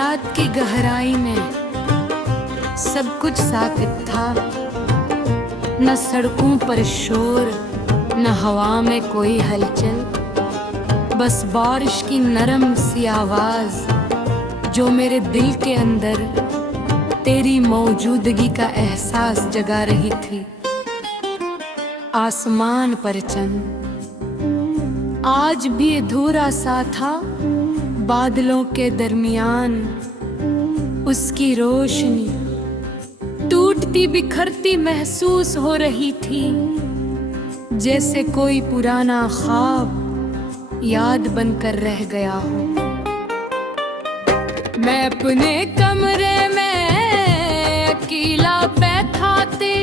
रात की गहराई में सब कुछ साकित था, न सड़कों पर शोर, न हवा में कोई हलचल, बस बारिश की नरम सी आवाज जो मेरे दिल के अंदर तेरी मौजूदगी का एहसास जगा रही थी। आसमान पर चंद आज भी अधूरा सा था, बादलों के दरमियान उसकी रोशनी टूटती बिखरती महसूस हो रही थी, जैसे कोई पुराना ख्वाब याद बनकर रह गया हो। मैं अपने कमरे में अकेला बैठा थी,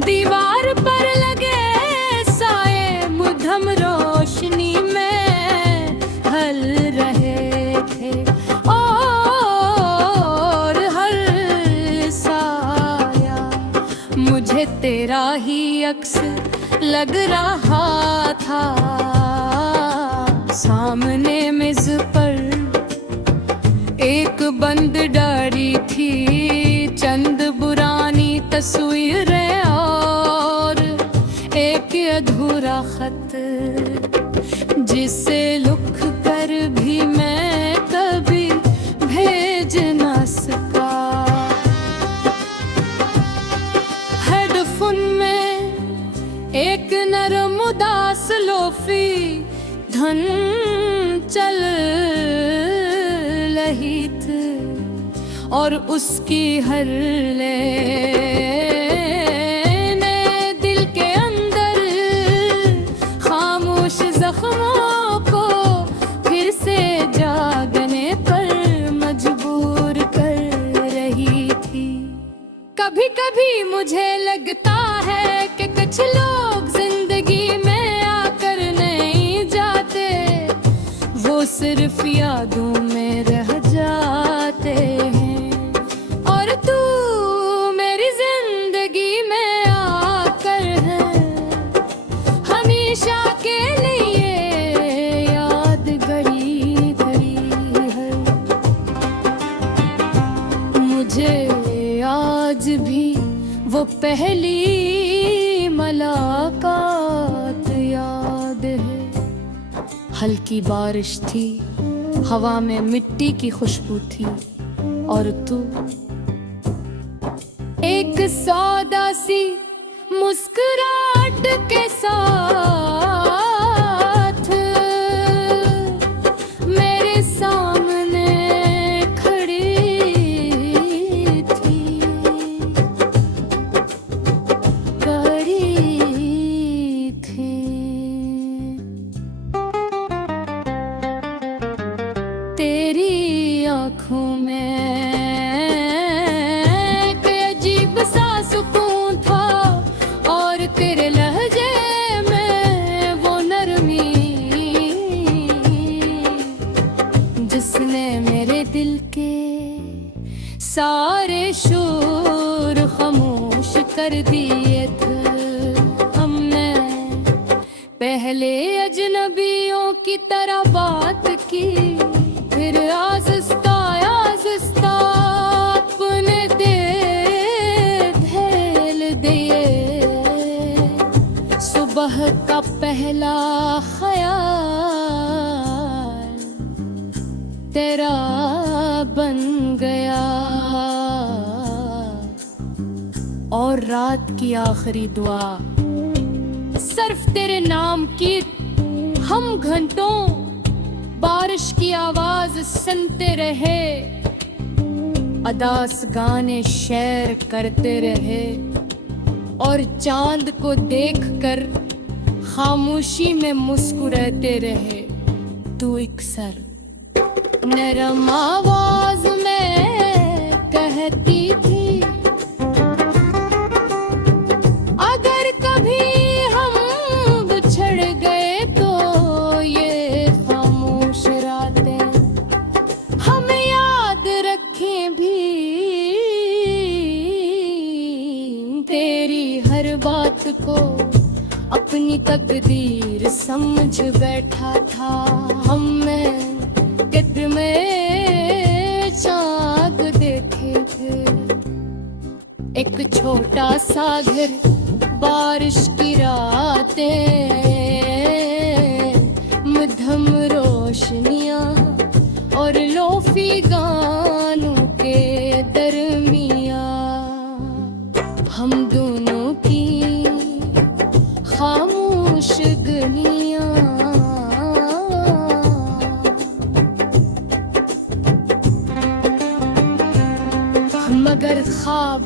दीवार पर लगे साए मुधम रोशनी में हल रहे थे, और हर साया मुझे तेरा ही अक्स लग रहा था। सामने मेज पर एक बंद डायरी थी, चंद पुरानी तस्वीरें और एक अधूरा खत, जिसे लिख कर भी मैं कभी भेज ना सका। हेडफोन में एक नरम उदास लोफी धन चल रही थी, और उसकी हर लेने दिल के अंदर खामोश जख्मों को फिर से जागने पर मजबूर कर रही थी। कभी कभी मुझे लगता है कि कुछ लोग जिंदगी में आकर नहीं जाते, वो सिर्फ यादों में रह जाते हैं, और तू मेरी जिंदगी में आकर है हमेशा के लिए याद घड़ी घड़ी है। मुझे आज भी वो पहली मुलाकात याद है। हल्की बारिश थी, हवा में मिट्टी की खुशबू थी, और तू एक सौदा सी मुस्कुराहट के साथ मेरे सामने खड़ी थी, तेरी आँखों में एक अजीब सा सुकून था, और तेरे लहजे में वो नरमी जिसने मेरे दिल के सारे शोर खामोश कर दिए थे। हमने पहले अजनबियों की तरह बात की, फिर आहिस्ता आहिस्ता अपने ढेल दिए। सुबह का पहला ख्याल तेरा बन गया, और रात की आखिरी दुआ सिर्फ तेरे नाम की। हम घंटों बारिश की आवाज सुनते रहे, अदास गाने शेर करते रहे, और चांद को देखकर खामोशी में मुस्कुराते रहे। तू अक्सर नरम आवाज में कहती थी, अगर कभी हम बिछड़ गए तो ये खामोश रातें हम याद रखें भी। तेरी हर बात को अपनी तकदीर समझ बैठा था। हम में कितने में चाँद देखे थे, एक छोटा सा घर, बारिश की रातें, मध्यम रोशनियां और लोफी गानों के दरमिया, हम दोनों की खामोश गलियां। मगर ख्वाब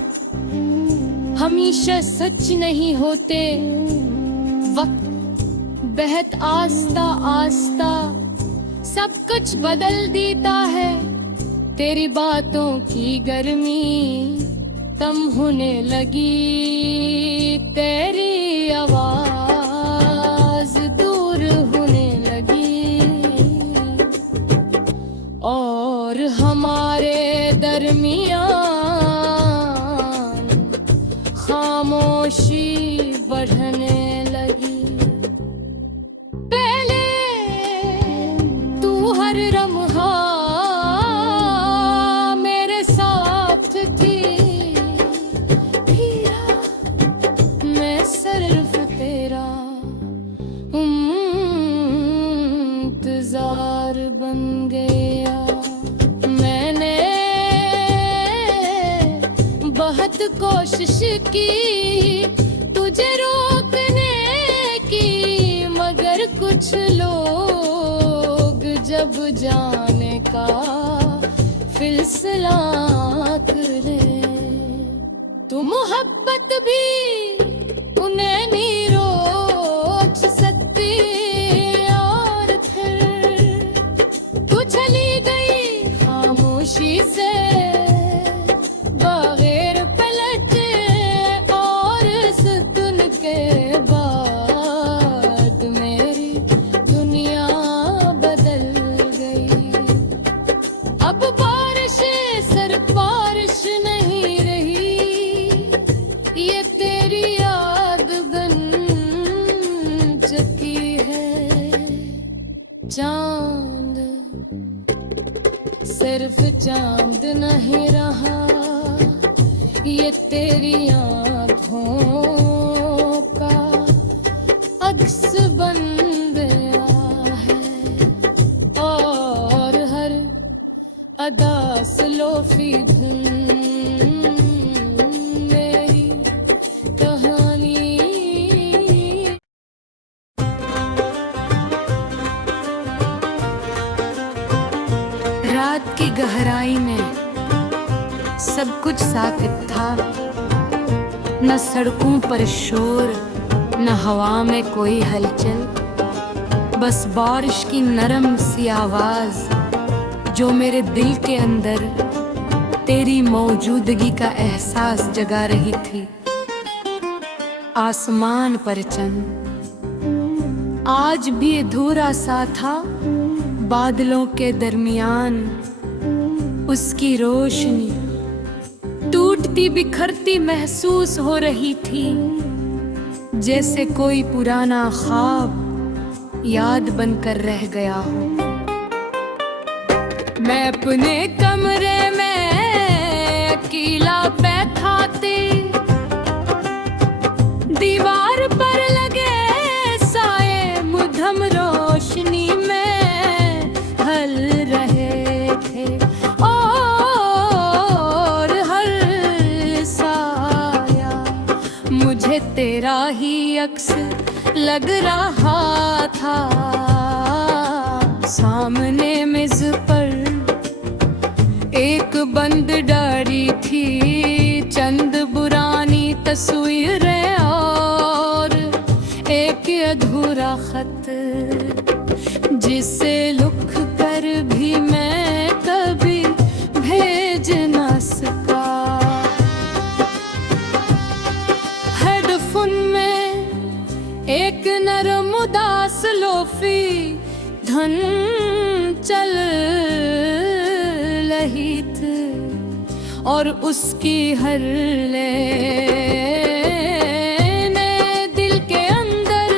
हमेशा सच नहीं होते, वक्त बहत आस्ता आस्ता सब कुछ बदल देता है। तेरी बातों की गर्मी कम होने लगी, तेरी आवाज दूर होने लगी, और हमारे दरमियान खामोशी बढ़ने लगी। पहले तू हर लम्हा मेरे साथ थी, हीरा मैं सिर्फ तेरा इंतजार बन गया। मैंने बहुत कोशिश की तुझे रोकने की, मगर कुछ लोग जब जाने का फिसला करे, तू मोहब्बत भी उन्हें नहीं रोक सकती, और फिर तू चली गई खामोशी से बगैर पलटे, और सुकून के बाद मेरी दुनिया बदल गई। अब बारिश सर बारिश नहीं रही, ये तेरी याद बन चुकी है। चांद सिर्फ चांद नहीं रहा, ये तेरी आँखों का अक्स बन गया है, और हर अदा लोफी धुन मेरी कहानी। रात की गहराई में सब कुछ साकित था, न सड़कों पर शोर, न हवा में कोई हलचल, बस बारिश की नरम सी आवाज जो मेरे दिल के अंदर तेरी मौजूदगी का एहसास जगा रही थी। आसमान पर चंद आज भी अधूरा सा था, बादलों के दरमियान उसकी रोशनी टूटती बिखरती महसूस हो रही थी, जैसे कोई पुराना ख्वाब याद बनकर रह गया हो। मैं अपने कमरे में अकेला बैठा थी, दीवार पर लगे साए मुधम रोशनी में हल रहे थे, और हर साया मुझे तेरा ही अक्स लग रहा था। सामने मेज पर एक बंद डायरी थी, चंद पुरानी तस्वीरें और एक अधूरा खत, जिसे लिख कर भी मैं कभी भेज ना सका। हेडफोन में एक नरम उदास लोफी धन चल रही थी, और उसकी हर ने दिल के अंदर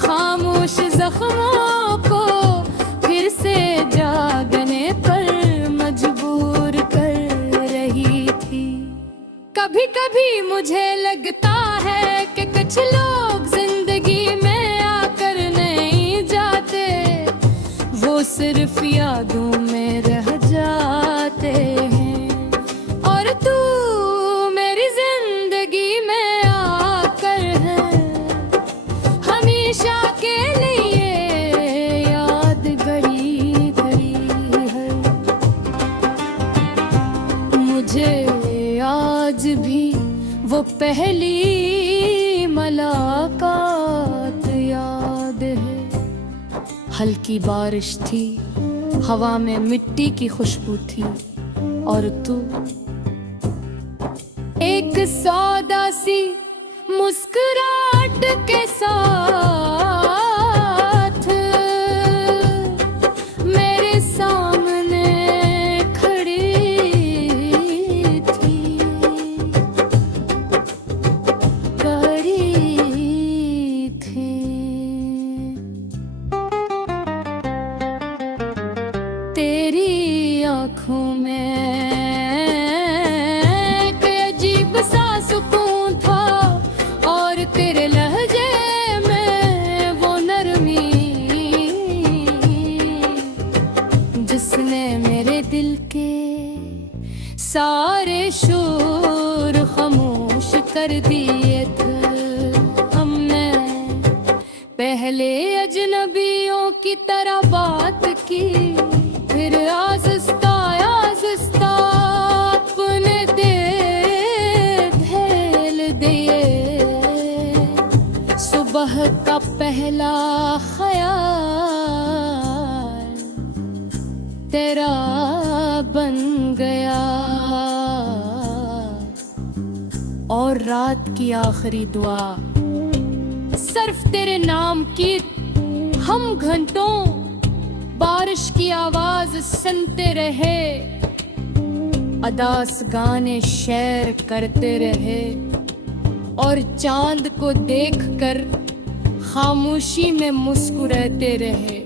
खामोश जख्मों को फिर से जा सिर्फ यादों में रह जाते हैं। और तू मेरी जिंदगी में आकर है हमेशा के लिए याद घड़ी घड़ी है। मुझे आज भी वो पहली मुलाकात याद है। हल्की बारिश थी, हवा में मिट्टी की खुशबू थी, और तू एक सौदा सी मुस्कुराहट के साथ मेरे सामने खड़ी थी, खड़ी थी। तेरी आँखों में एक अजीब सा सुकून था, और तेरे लहजे में वो नरमी जिसने मेरे दिल के सारे शोर खामोश कर दिए थे। हमने पहले अजनबियों की तरह बात की, फिर आहिस्ता आहिस्ता अपने दिल दिए। सुबह का पहला ख्याल तेरा बन गया, और रात की आखिरी दुआ सिर्फ तेरे नाम की। हम घंटों बारिश की आवाज सुनते रहे, अदास गाने शेर करते रहे, और चांद को देखकर खामोशी में मुस्कुराते रहे।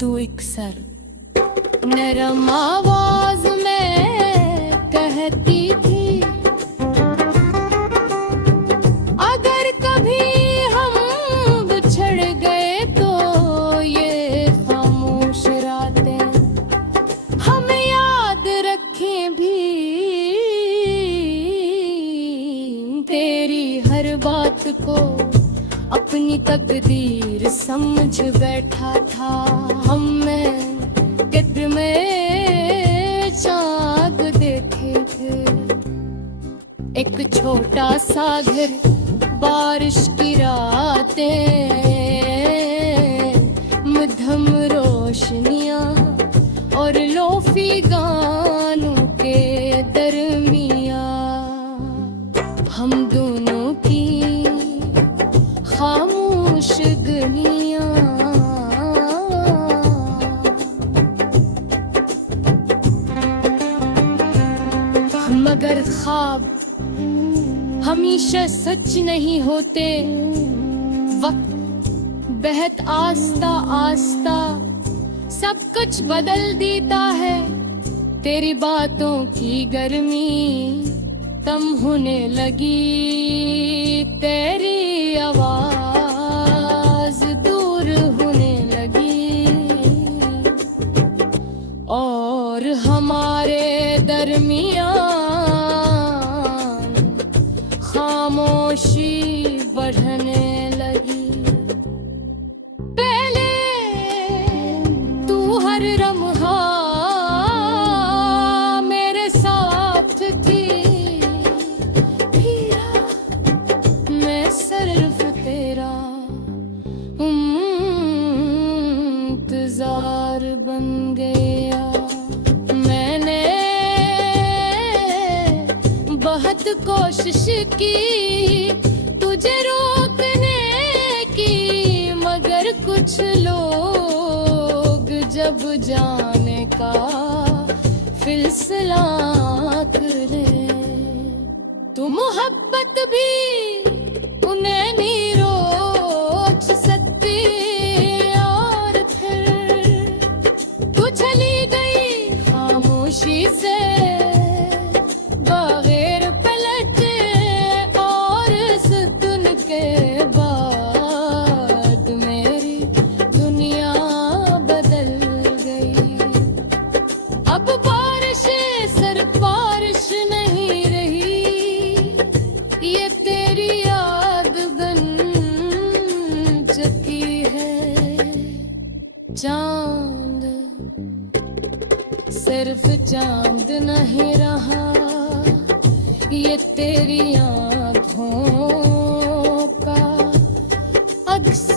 तू अक्सर नरम आवाज में कहती थी, अगर कभी हम बिछड़ गए तो ये खामोश रातें हम याद रखें भी। तेरी हर बात को अपनी तकदीर समझ बैठा था। हम में कित्र में चाँद देखे थे, एक छोटा सा घर, बारिश की रातें, मध्यम रोशनियाँ और लोफी गानों के दरमिया। हम दोनों की खामोश गलियाँ, मगर ख्वाब हमेशा सच नहीं होते। वक्त बेहद आस्ता आस्ता सब कुछ बदल देता है। तेरी बातों की गर्मी कम होने लगी, तेरी आवाज दूर होने लगी, और हमारे दरमियान खामोशी बढ़ने लगी। पहले तू हर लम्हा मेरे साथ थी, फिर मैं सिर्फ तेरा इंतजार बन गया। मैंने बहुत कोशिश की तुझे रोकने की, मगर कुछ लोग जब जाने का फिसला करे। तू मोहब्बत भी उन्हें नहीं रोक सकती, और फिर तू चली गई खामोशी से बगैर पलटे, और इस दिन के बाद मेरी दुनिया बदल गई। चुकी है चांद, सिर्फ चांद नहीं रहा ये तेरी आंखों का अक्स